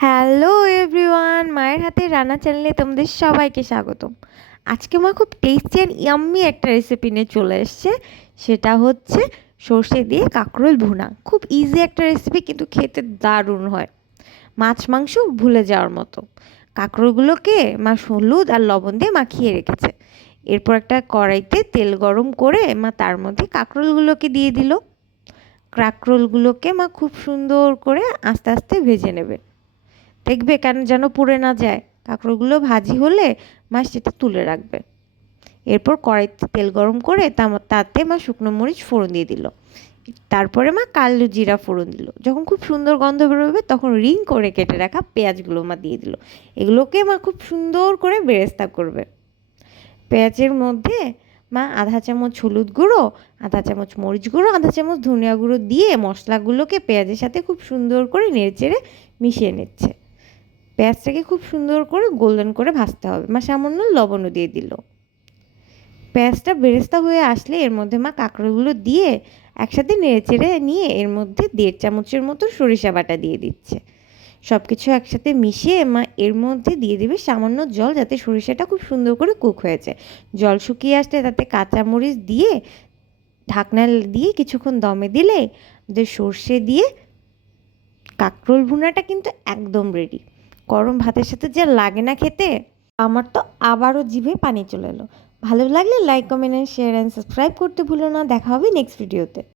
Hello everyone, মায়ের হাতে রান্না চ্যানেলে তোমাদের সবাইকে স্বাগতম। আজকে মা খুব টেস্টি অ্যান্ড ইয়াম্মি একটা রেসিপি নিয়ে চলে এসছে। সেটা হচ্ছে সর্ষে দিয়ে কাঁকরোল ভুনা। খুব ইজি একটা রেসিপি, কিন্তু খেতে দারুণ হয়, মাছ মাংস ভুলে যাওয়ার মতো। কাঁকরোলগুলোকে মা হলুদ আর লবণ দিয়ে মাখিয়ে রেখেছে। এরপর একটা কড়াইতে তেল গরম করে মা তার মধ্যে কাঁকরোলগুলোকে দিয়ে দিল। কাঁকরোলগুলোকে মা খুব সুন্দর করে আস্তে আস্তে ভেজে নেবে, দেখবে কেন যেন পুড়ে না যায়। কাঁকড়গুলো ভাজি হলে মা সেটা তুলে রাখবে। এরপর কড়াইতে তেল গরম করে তাতে মা শুকনো মরিচ ফোড়ন দিয়ে দিল। তারপরে মা কালো জিরা ফোড়ন দিল। যখন খুব সুন্দর গন্ধ বেরোবে তখন রিং করে কেটে রাখা পেঁয়াজগুলো মা দিয়ে দিল। এগুলোকে মা খুব সুন্দর করে বেরেস্তা করবে। পেঁয়াজের মধ্যে মা আধা চামচ হলুদ গুঁড়ো, আধা চামচ মরিচ গুঁড়ো, আধা চামচ ধনিয়া গুঁড়ো দিয়ে মশলাগুলোকে পেঁয়াজের সাথে খুব সুন্দর করে নেড়েচেড়ে মিশিয়ে নিচ্ছে। পেঁয়াজটাকে খুব সুন্দর করে গোল্ডেন করে ভাজতে হবে। মা সামান্য লবণও দিয়ে দিল। পেঁয়াজটা বেরেস্তা হয়ে আসলে এর মধ্যে মা কাঁকড়াগুলো দিয়ে একসাথে নেড়েচেড়ে নিয়ে এর মধ্যে 1.5 চামচের মতো সরিষা বাটা দিয়ে দিচ্ছে। সব কিছু একসাথে মিশিয়ে মা এর মধ্যে দিয়ে দেবে সামান্য জল, যাতে সরিষাটা খুব সুন্দর করে কুক হয়েছে। জল শুকিয়ে আসলে তাতে কাঁচামরিচ দিয়ে ঢাকনা দিয়ে কিছুক্ষণ দমে দিলে আমাদের সর্ষে দিয়ে কাঁকরোল ভুনাটা কিন্তু একদম রেডি। গরম ভাতের সাথে যে লাগে না খেতে, আমার তো আবারও জিভে পানি চলে এলো। ভালো লাগলে like, comment, share and subscribe করতে ভুলো না। দেখা হবে নেক্সট ভিডিওতে।